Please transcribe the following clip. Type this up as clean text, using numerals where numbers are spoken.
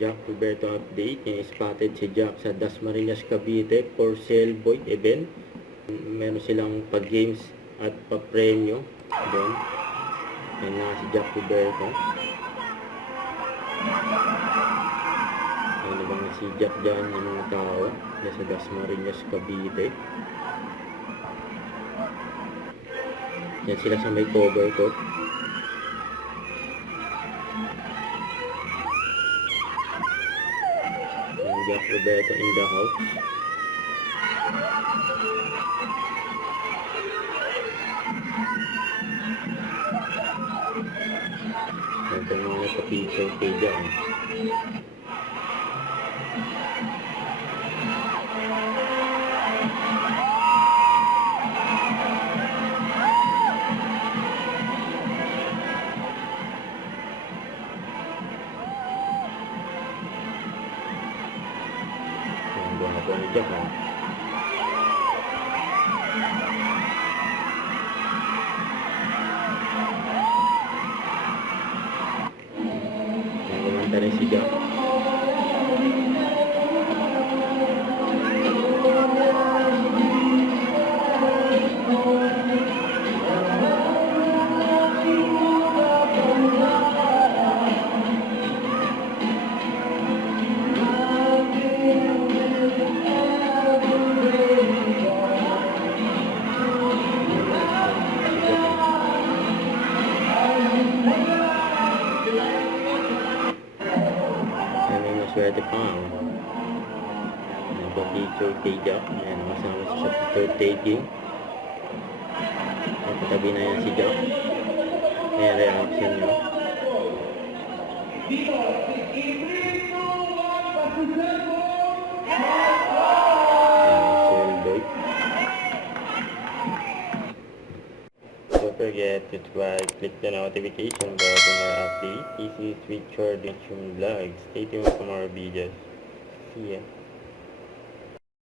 Jack Roberto update. Yung spotted si Jack sa Dasmariñas, Cavite for sale boy event. Meron silang pag-games at pa-premyo doon. Yan nga si Jack Roberto. Ano bang si Jack dyan ng mga tao yan sa Dasmariñas, Cavite. Yan sila sa may cover court. Jack Roberto in the house. Ito mga nagpa-picture kay Jack. Ako ni Jack ha. Kumanta rin si Jack. Swerte pa nga. Nagpa-picture kay Jack. Ayan, kasama siya sa picture taking. Nagpatabi na yan si Jack. Ayan, reaction nyo. Boy. Don't forget to subscribe, click the notification bell for more updates. This is Richard Vlog. Stay tuned for more videos. See ya.